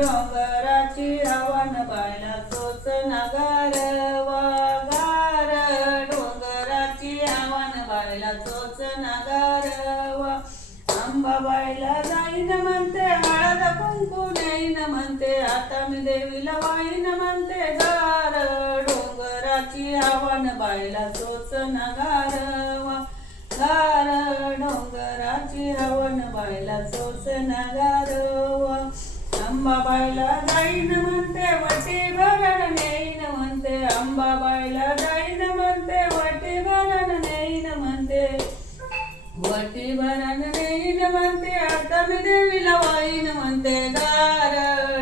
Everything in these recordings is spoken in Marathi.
डोंगराची आव्हान बायला तोच नगार. वागार डोंगराची आव्हान बायला तोच नगार. वा अंबाबाईला जाईन म्हणते हळद कुंकू नेईन म्हणते आता मी देवीला वाईन म्हणते गार. डोंगराची आव्हान पाहिला तोच नगार. वा गार डोंगराची हवन पाहिला तोच नगार. वा अंबाबाईला जाईन म्हणते वटी भरण नेईन म्हणते. अंबाबाईला जाईन म्हणते वटे भरण नेईन म्हणते. वटी भरण नेईन म्हणते आता मी देवीला वाईन म्हणते. गार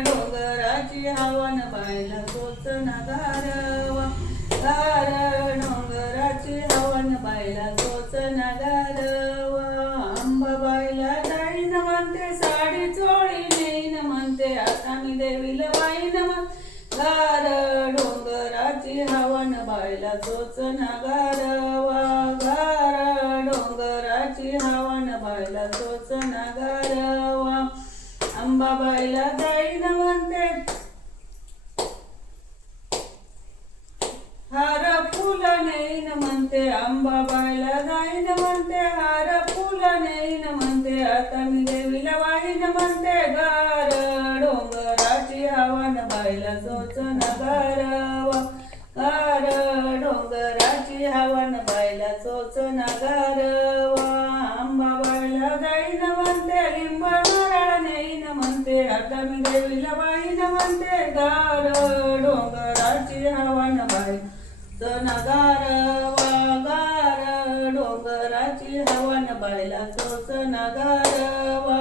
डोंगराची हवन बायला तोच नगार वा. गार डोंगराची हवन बायला तोच नगार वा. अंबाबाईला जाईन म्हणते साडी चोळी नेईन म्हणते आता मी देवीला वाईन म्हण गार डोंगराची हवन बायला तोच नगार वा गार डोंगराची हवन बायला तोच गारवा अंबाबाईला जाईन म्हणते हार फुल नेईन म्हणते अंबाबाईला जाईन म्हणते हार फुल नेईन म्हणते आता मी देवीला वाईन म्हणते बैल सोचन गारवा गार डोंगराची हवन बैल सोचन गारवा आंबा बैल गाईन म्हणते लिंब नारळ नेईन म्हणते. आता मी देवीला बाईन म्हणते गार डोंगराची हवन बाई सन गारवा गार डोंगराची हवन बैला सोचन गारवा